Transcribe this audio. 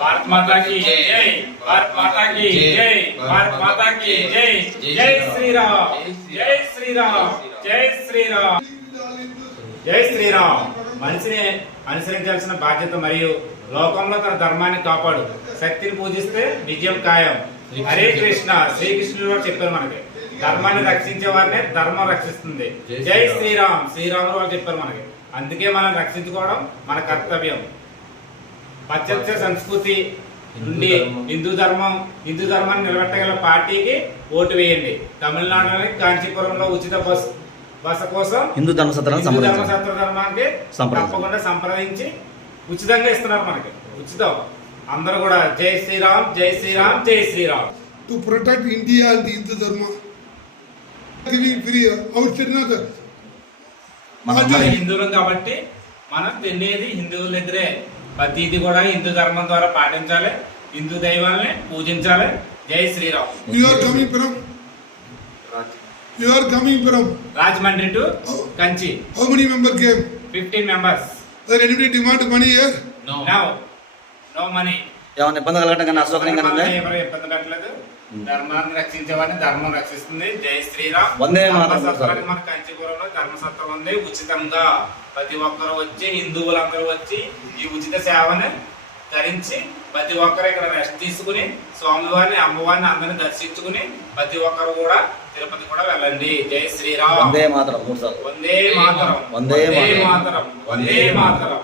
भारत माता की जय, भारत माता की जय, भारत माता की जय, जय श्री राम, जय श्री राम, जय श्री राम, జై శ్రీరామ్. మనిషిని అనుసరించాల్సిన బాధ్యత మరియు లోకంలో తన ధర్మాన్ని కాపాడు, శక్తిని పూజిస్తే విజయం ఖాయం. హరే కృష్ణ. శ్రీకృష్ణుడు చెప్పారు మనకి, ధర్మాన్ని రక్షించే వారినే ధర్మం రక్షిస్తుంది. జై శ్రీరామ్. శ్రీరాములు వాళ్ళు చెప్పారు మనకి. అందుకే మనం రక్షించుకోవడం మన కర్తవ్యం. పాశ్చాత్య సంస్కృతి నుండి హిందూ ధర్మాన్ని నిలబెట్టగల పార్టీకి ఓటు వేయండి. తమిళనాడులోని కాంచీపురంలో ఉచిత బస కోసం హిందూ ధర్మానికి తప్పకుండా సంప్రదించి ఉచితంగా ఇస్తున్నారు మనకి. ఉచితం. అందరూ కూడా జై శ్రీరామ్, జై శ్రీరామ్, జై Shriram. To protect India and Hindu dharma హిందువులం కాబట్టి మనం తినేది హిందువుల దగ్గరే. ప్రతిది కూడా హిందూ ధర్మం ద్వారా పాటించాలి, హిందూ దైవాలని పూజించాలి. జై Sriram. You are coming from Rajahmundry to Kanchi. How many members came? 15 members. There anybody demand money here? No money. ఏమైనా ఇబ్బంది కలగడం కానీ అసౌకర్యంగా ఉందా? ఎవరు ఇబ్బంది పెట్టలేదు. ధర్మాన్ని రక్షించేవాడిని ధర్మం రక్షిస్తుంది. జై శ్రీరామ్. వందే మాతరం. మన కంచిపురంలో ధర్మసత్రం ఉంది. ఉచితంగా ప్రతి ఒక్కరు వచ్చి, హిందువులందరూ వచ్చి ఈ ఉచిత సేవని ధరించి ప్రతి ఒక్కరు ఇక్కడ రెస్ట్ తీసుకుని స్వామివారిని, అమ్మవారిని అందరిని దర్శించుకుని ప్రతి ఒక్కరు కూడా తిరుపతి కూడా వెళ్ళండి. జై శ్రీరామ్. వందే మాతరం. 3 సార్లు వందే మాతరం, వందే మాతరం, వందే మాతరం.